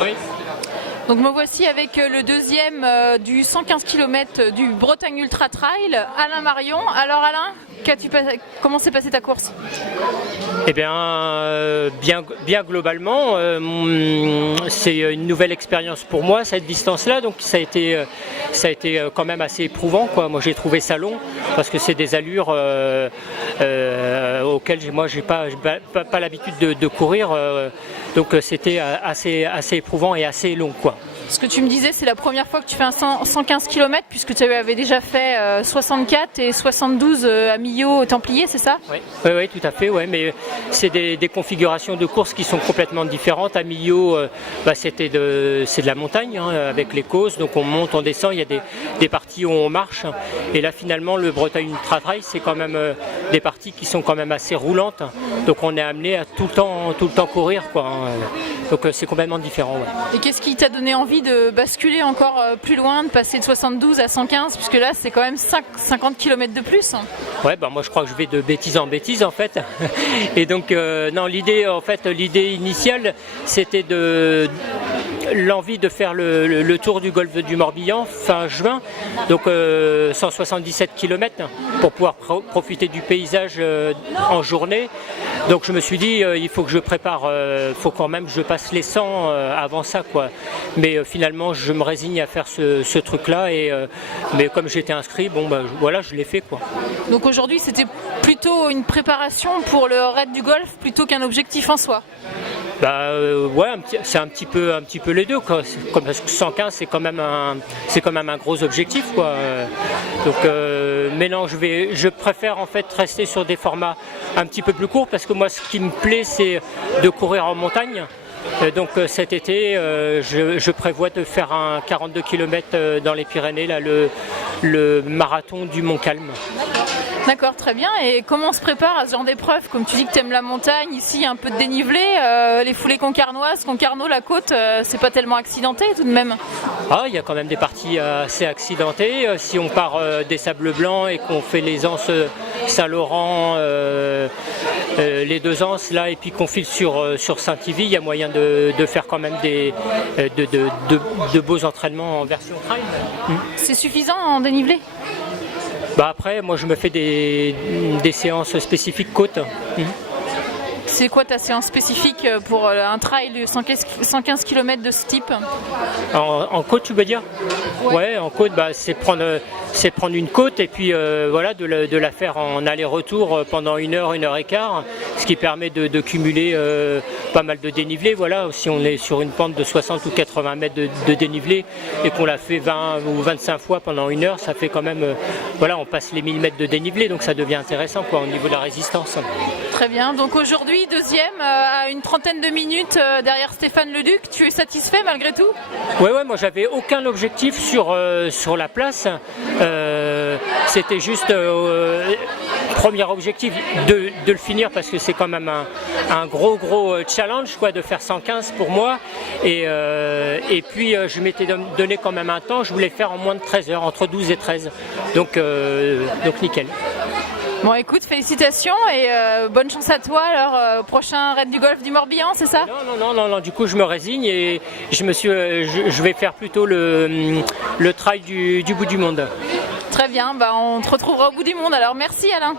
Oui. Donc me voici avec le deuxième du 115 km du Bretagne Ultra Trail, Alain Marion. Alors Alain, comment s'est passée ta course? Eh bien, bien globalement, c'est une nouvelle expérience pour moi cette distance-là, donc ça a été quand même assez éprouvant, quoi. Moi j'ai trouvé ça long parce que c'est des allures auxquelles moi j'ai pas l'habitude de courir, donc c'était assez éprouvant et assez long, quoi. Ce que tu me disais, c'est la première fois que tu fais un 115 km puisque tu avais déjà fait 64 et 72 à Millau au Templier, c'est ça? Oui, tout à fait, ouais, mais c'est des configurations de course qui sont complètement différentes. À Millau, c'est de la montagne, hein, avec les causes, donc on monte, on descend, il y a des parties où on marche, et là finalement le Bretagne Ultra Trail, c'est quand même des parties qui sont quand même assez roulantes, donc on est amené à tout le temps courir, quoi, hein. Donc c'est complètement différent. Ouais. Et qu'est-ce qui t'a donné envie de basculer encore plus loin, de passer de 72 à 115, puisque là c'est quand même 50 km de plus? Ouais, moi je crois que je vais de bêtise en bêtise en fait. Et donc non, l'idée initiale, c'était l'envie de faire le tour du golfe du Morbihan fin juin, donc 177 km pour pouvoir profiter du paysage en journée. Donc je me suis dit il faut que je prépare, faut quand même que je passe les 100 avant ça, quoi. Mais finalement je me résigne à faire ce truc-là, mais comme j'étais inscrit, voilà, je l'ai fait, quoi. Donc aujourd'hui c'était plutôt une préparation pour le raid du golfe plutôt qu'un objectif en soi? Ouais, c'est un petit peu les deux, quoi. Parce que 115 c'est quand même un gros objectif, quoi. Donc mais non, je préfère en fait rester sur des formats un petit peu plus courts, parce que moi ce qui me plaît c'est de courir en montagne. Donc cet été je prévois de faire un 42 km dans les Pyrénées, là, le marathon du Mont-Calm. D'accord, très bien. Et comment on se prépare à ce genre d'épreuve? Comme tu dis que tu aimes la montagne, ici il y a un peu de dénivelé, les foulées concarnoises, Concarneau, la côte, c'est pas tellement accidenté tout de même? Ah, il y a quand même des parties assez accidentées. Si on part des Sables Blancs et qu'on fait les Anses Saint-Laurent, les deux Anses là, et puis qu'on file sur Saint-Yvi, il y a moyen de faire quand même de beaux entraînements en version trail. C'est suffisant en dénivelé? Après, moi je me fais des séances spécifiques côte. C'est quoi ta séance spécifique pour un trail de 115 km de ce type? En côte, tu veux dire? Ouais, en côte, c'est prendre une côte et puis voilà, de la faire en aller-retour pendant 1 heure, 1 heure et quart, ce qui permet de cumuler pas mal de dénivelé. Voilà, si on est sur une pente de 60 ou 80 mètres de dénivelé et qu'on l'a fait 20 ou 25 fois pendant 1 heure, ça fait quand même, voilà, on passe les 1000 mètres de dénivelé, donc ça devient intéressant, quoi, au niveau de la résistance. Très bien, donc aujourd'hui deuxième à une trentaine de minutes derrière Stéphane Leduc, tu es satisfait malgré tout? Ouais, moi j'avais aucun objectif sur la place, c'était juste premier objectif de le finir, parce que c'est quand même un gros challenge, quoi, de faire 115 pour moi, et puis je m'étais donné quand même un temps, je voulais faire en moins de 13 heures, entre 12 et 13, donc nickel. Bon, écoute, félicitations et bonne chance à toi alors au prochain raid du golfe du Morbihan, c'est ça? Non, du coup je me résigne et je vais faire plutôt le trail du bout du monde. Très bien, on te retrouvera au bout du monde, alors merci Alain.